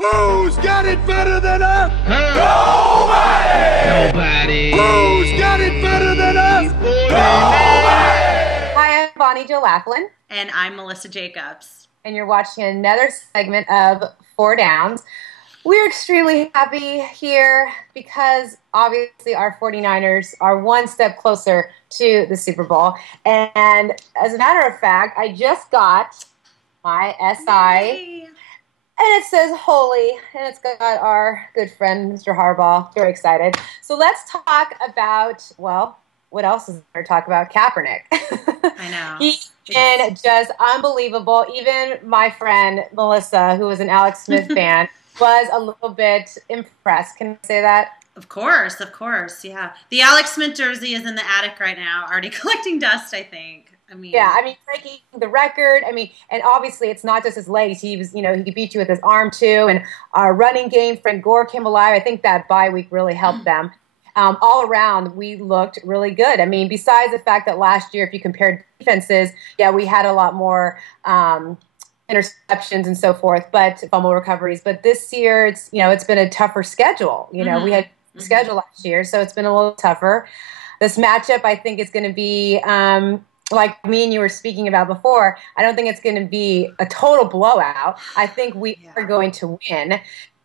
Who's got it better than us? Nobody! Nobody! Who's got it better than us? Nobody! Hi, I'm Bonnie Jo Laflin. And I'm Melissa Jacobs. And you're watching another segment of Four Downs. We're extremely happy here because obviously our 49ers are one step closer to the Super Bowl. And as a matter of fact, I just got my SI. Yay. And it says holy, and it's got our good friend, Mr. Harbaugh. Very excited. So let's talk about, well, what else is there to talk about? Kaepernick. I know. He's been just unbelievable. Even my friend, Melissa, who was an Alex Smith fan, was a little bit impressed. Can I say that? Of course, yeah. The Alex Smith jersey is in the attic right now, already collecting dust, I think. Breaking the record. And obviously it's not just his legs. He was, he could beat you with his arm too. And our running game, Frank Gore came alive. I think that bye week really helped them. All around, we looked really good. Besides the fact that last year, if you compared defenses, we had a lot more interceptions and so forth, but fumble recoveries. But this year, it's been a tougher schedule. We had a schedule last year, so it's been a little tougher. This matchup, I think, is going to be like me and you were speaking about before. I don't think it's going to be a total blowout. I think we are going to win.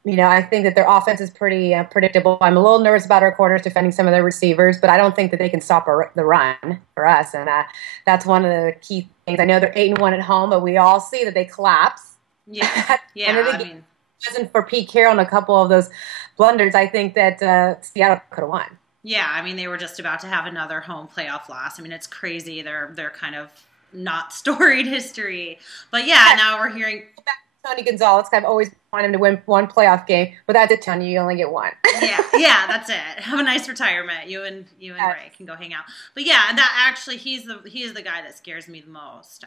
I think that their offense is pretty predictable. I'm a little nervous about our corners defending some of their receivers, but I don't think that they can stop the run for us, and that's one of the key things. I know they're 8-1 at home, but we all see that they collapse. Yeah, If it wasn't for Pete Carroll and a couple of those blunders, I think that Seattle could have won. Yeah, they were just about to have another home playoff loss. It's crazy. They're kind of not storied history, but now we're hearing. Tony Gonzalez, I've always wanted him to win one playoff game, but that's it, Tony. You only get one. yeah, that's it. Have a nice retirement. You and Ray can go hang out. But that actually, he is the guy that scares me the most.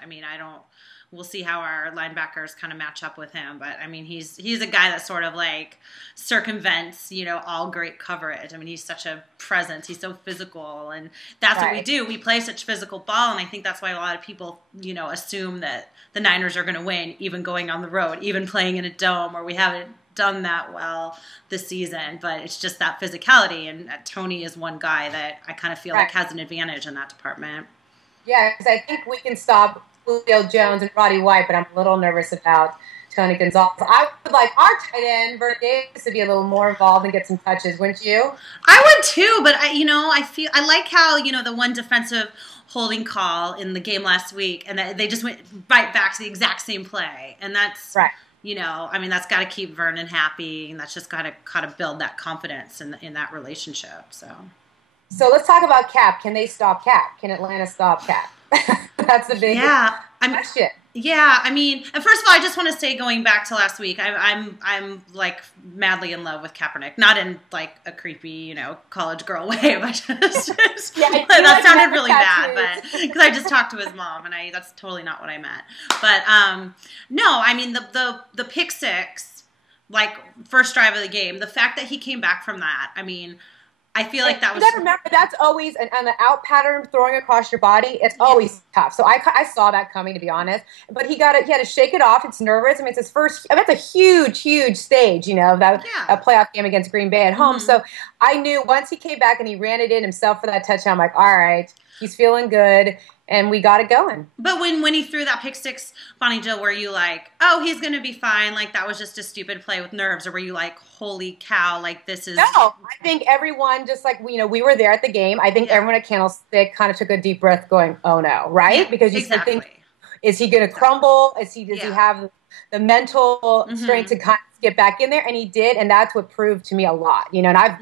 We'll see how our linebackers kind of match up with him, but he's a guy that sort of like circumvents all great coverage. He's such a presence. He's so physical, and that's what we do. We play such physical ball, and I think that's why a lot of people assume that the Niners are going to win, even going on the road, even playing in a dome where we haven't done that well this season. But it's just that physicality, and Tony is one guy that I kind of feel like has an advantage in that department. Yeah, because I think we can stop Julio Jones and Roddy White, but I'm a little nervous about Tony Gonzalez. I would like our tight end, Bert Davis, to be a little more involved and get some touches, wouldn't you? I would too, but I like how the one defensive holding call in the game last week, and that they just went right back to the exact same play, and that's right. That's got to keep Vernon happy, and that's just got to kind of build that confidence in that relationship. So let's talk about Cap. Can they stop Cap? Can Atlanta stop Cap? That's the big question. Yeah, and first of all, I just want to say, going back to last week, I'm like madly in love with Kaepernick. Not in like a creepy, college girl way, but just that sounded really bad, but because I just talked to his mom, and that's totally not what I meant. But no, the pick six, like first drive of the game, the fact that he came back from that, I feel like that was. You got to remember, that's always an the out pattern throwing across your body. It's always tough. So I saw that coming, to be honest. But he had to shake it off. It's nervous. It's his first. That's a huge stage. That a playoff game against Green Bay at home. Mm-hmm. So I knew once he came back and he ran it in himself for that touchdown, I'm like, all right, he's feeling good. And we got it going. But when he threw that pick six, Bonnie Jill, were you like, oh, he's going to be fine, like that was just a stupid play with nerves? Or were you like, holy cow, like this is... No, I think everyone, just like, we were there at the game. I think everyone at Candlestick kind of took a deep breath going, oh no, right? Yeah, because you think, is he going to crumble? Does he have the mental strength to kind of get back in there? And he did, and that's what proved to me a lot. And I've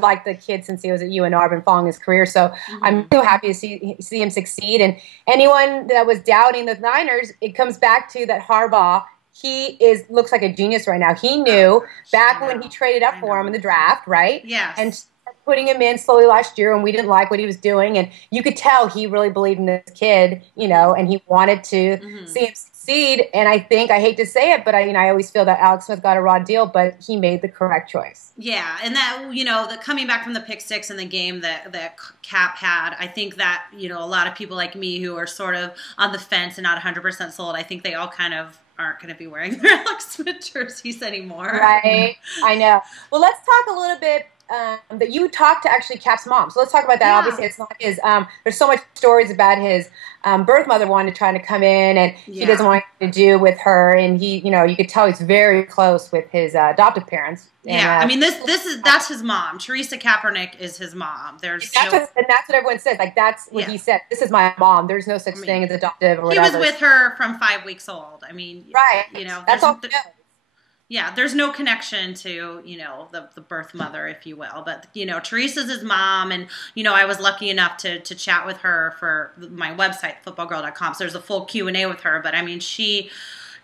liked the kid since he was at UNR. I've been following his career, so I'm so happy to see him succeed. And anyone that was doubting the Niners, it comes back to that Harbaugh. He looks like a genius right now. He knew back when he traded up for him in the draft, right? Yes. And putting him in slowly last year, and we didn't like what he was doing, and you could tell he really believed in this kid, and he wanted to see him succeed. And I hate to say it, but I always feel that Alex Smith got a raw deal, but he made the correct choice. Yeah, and that, the coming back from the pick six in the game that Cap had, I think that, a lot of people like me who are sort of on the fence and not 100% sold, I think they all kind of aren't going to be wearing their Alex Smith jerseys anymore. Right. I know. Well, let's talk a little bit that you talked to actually Cap's mom. So let's talk about that. Yeah. Obviously, it's not his. There's so much stories about his birth mother wanting to try to come in, and he doesn't want anything to do with her. And he, you could tell he's very close with his adoptive parents. Yeah, I mean, that's his mom. Teresa Kaepernick is his mom. And that's what everyone says. Like, that's what he said. This is my mom. There's no such thing as adoptive or whatever. He was with her from 5 weeks old. I mean, right. That's all. Yeah, there's no connection to, the birth mother, if you will. But, Teresa's his mom. And, I was lucky enough to chat with her for my website, footballgirl.com. So there's a full Q&A with her. But, I mean, she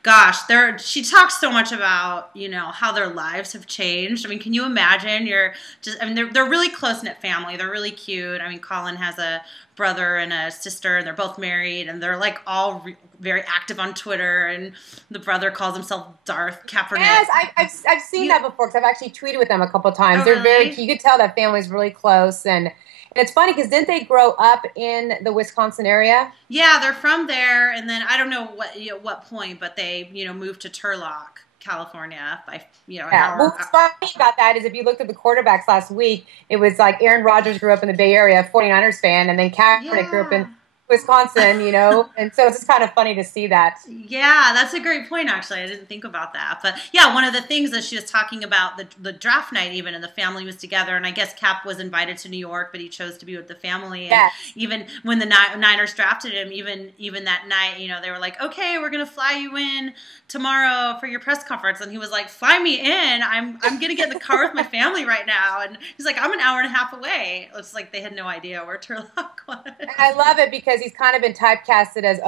talks so much about, how their lives have changed. I mean, can you imagine? They're really close-knit family. They're really cute. I mean, Colin has a brother and a sister, and they're both married, and they're like all very active on Twitter, and the brother calls himself Darth Kaepernick. Yes, I've seen that before, because I've actually tweeted with them a couple of times. Oh, they're really? you could tell that family's really close, and it's funny because didn't they grow up in the Wisconsin area? Yeah, they're from there, and then I don't know what point, but they moved to Turlock, California. What's funny about that is if you looked at the quarterbacks last week, it was like Aaron Rodgers grew up in the Bay Area, 49ers fan, and then Kaepernick grew up in Wisconsin, and so it's just kind of funny to see that. Yeah, that's a great point, actually. I didn't think about that. But yeah, one of the things that she was talking about, the draft night even, and the family was together, and I guess Cap was invited to New York, but he chose to be with the family. And yes. Even when the Niners drafted him, even that night, they were like, okay, we're going to fly you in tomorrow for your press conference. And he was like, fly me in. I'm going to get in the car with my family right now. And he's like, I'm an hour and a half away. It's like they had no idea where Turlock was. And I love it because he's kind of been typecasted as,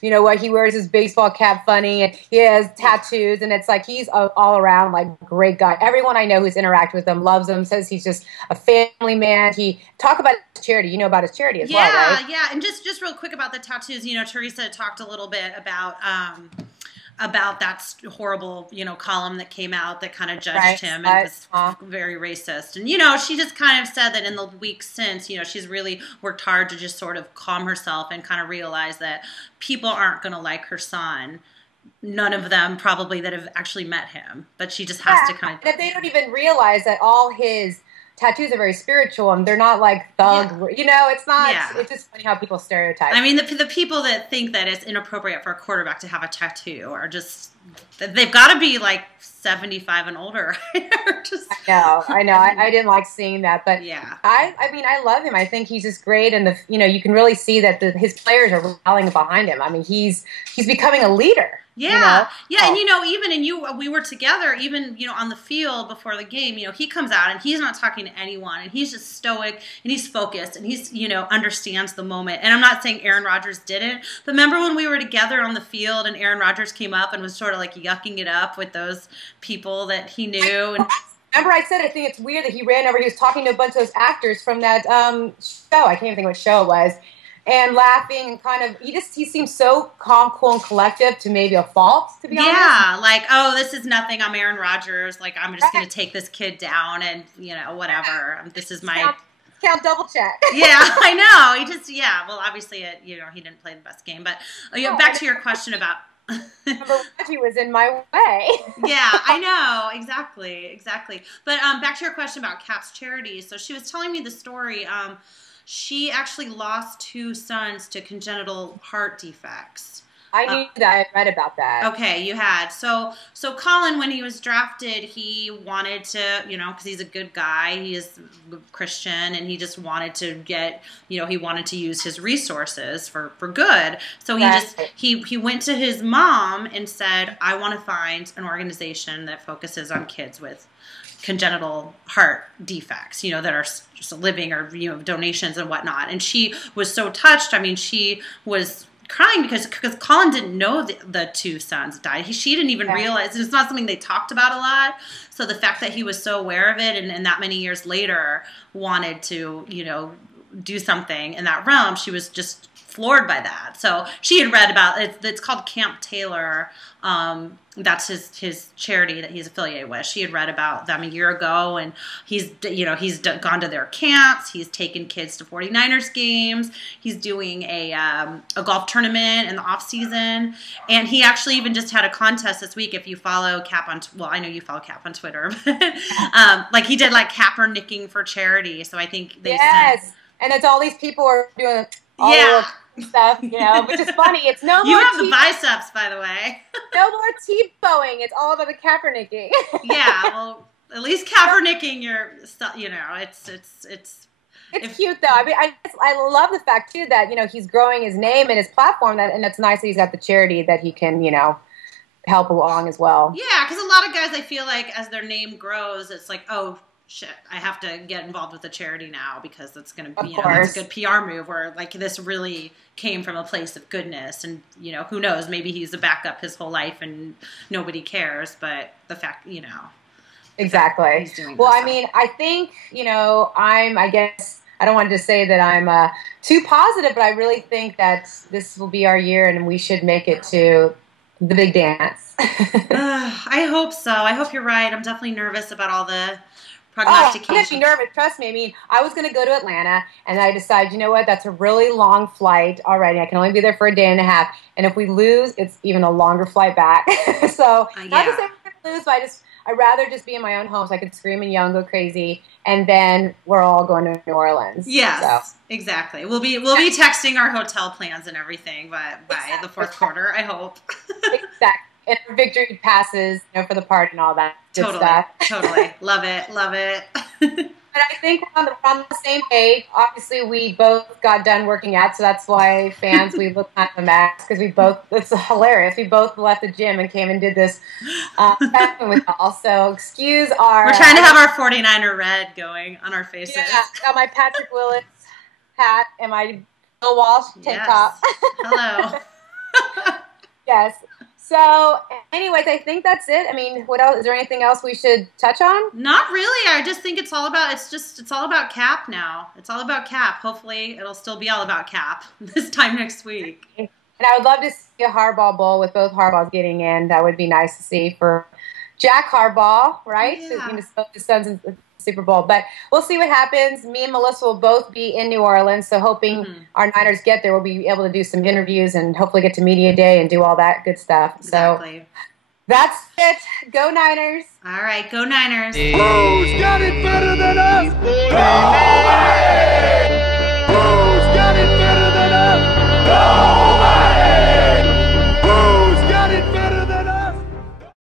he wears his baseball cap funny, and he has tattoos, and it's like he's all around like great guy. Everyone I know who's interacted with him loves him, says he's just a family man. He talk about his charity. You know about his charity as well, right? Yeah. And just real quick about the tattoos, Teresa talked a little bit about that horrible, column that came out that kind of judged him and was very racist. And, she just kind of said that in the weeks since, she's really worked hard to just sort of calm herself and kind of realize that people aren't going to like her son. None of them probably that have actually met him, but she just has to kind of. That they don't even realize that all his tattoos are very spiritual, and they're not like thug. It's not. Yeah. It's just funny how people stereotype. I mean, the people that think that it's inappropriate for a quarterback to have a tattoo are just. They've got to be like 75 and older. I know. I didn't like seeing that, but yeah. I mean, I love him. I think he's just great, and you can really see that his players are rallying behind him. I mean, he's becoming a leader. Yeah, and we were together even on the field before the game. He comes out and he's not talking to anyone, and he's just stoic and he's focused and he's understands the moment. And I'm not saying Aaron Rodgers didn't, but remember when we were together on the field and Aaron Rodgers came up and was sort of like yucking it up with those people that he knew. And remember, I said I think it's weird that he ran over. He was talking to a bunch of those actors from that show. I can't even think what show it was. And laughing and kind of, he seems so calm, cool, and collective to maybe a fault, to be honest. Yeah, like, oh, this is nothing. I'm Aaron Rodgers. Like, I'm just going to take this kid down and, whatever. This is my... Count double check. Yeah, I know. Well, obviously, he didn't play the best game. But back to your question about... He was in my way. Yeah, I know. Exactly. But back to your question about Cap's charity. So she was telling me the story... she actually lost 2 sons to congenital heart defects. I knew that. I read about that. Okay, you had. So Colin, when he was drafted, he wanted to, because he's a good guy, he is Christian, and he just wanted to get, he wanted to use his resources for good. So he went to his mom and said, I want to find an organization that focuses on kids with congenital heart defects, that are just living or, donations and whatnot. And she was so touched. I mean, she was crying because Colin didn't know the 2 sons died. She didn't even realize. It's not something they talked about a lot. So the fact that he was so aware of it and that many years later wanted to, do something in that realm, she was just floored by that. So she had read about it. It's called Camp Taylor. That's his charity that he's affiliated with. She had read about them a year ago, and he's gone to their camps. He's taken kids to 49ers games. He's doing a golf tournament in the off season, and he actually even just had a contest this week. If you follow Cap I know you follow Cap on Twitter, but like he did like Kaepernicking for charity. So I think they and it's all these people are doing all the stuff, which is funny. It's no more. You have the biceps, by the way. No more T-bowing. It's all about the Kaepernicking. Yeah, well, at least Kaepernicking, it's cute though. I mean, I love the fact too that he's growing his name and his platform. And it's nice that he's got the charity that he can help along as well. Yeah, because a lot of guys, I feel like as their name grows, it's like, oh shit, I have to get involved with a charity now because that's going to be that's a good PR move. Where like this really came from a place of goodness, and who knows, maybe he's a backup his whole life and nobody cares. But the fact, exactly. He's doing well, I mean, I think I guess I don't want to say that I'm too positive, but I really think that this will be our year, and we should make it to the big dance. I hope so. I hope you're right. I'm definitely nervous about all the I'm going to be nervous. Trust me. I mean, I was going to go to Atlanta, and I decided, you know what? That's a really long flight already. I can only be there for a day and a half. And if we lose, it's even a longer flight back. So not to say we're going to lose, but I'd rather just be in my own home so I could scream and yell and go crazy. And then we're all going to New Orleans. Yes, exactly. We'll be texting our hotel plans and everything by the fourth quarter, I hope. Exactly. And victory passes, for the party and all that good stuff. Totally. Love it. But I think we're on the same page. Obviously, we both got done working out, so that's why fans, we look at the max, because it's hilarious. We both left the gym and came and did this with all. So excuse our... We're trying to have our 49er red going on our faces. Yeah, got my Patrick Willis hat and my Bill Walsh tank top. Hello. Yes. So, anyways, I think that's it. I mean, what else? Is there anything else we should touch on? Not really. I just think it's all about Cap now. It's all about Cap. Hopefully, it'll still be all about Cap this time next week. And I would love to see a Harbaugh Bowl with both Harbaughs getting in. That would be nice to see for Jack Harbaugh, right? Yeah. So, his son's in the Super Bowl. But we'll see what happens. Me and Melissa will both be in New Orleans, so hoping our Niners get there, we'll be able to do some interviews and hopefully get to media day and do all that good stuff. Exactly. So that's it. Go Niners. All right, go Niners. Who's got it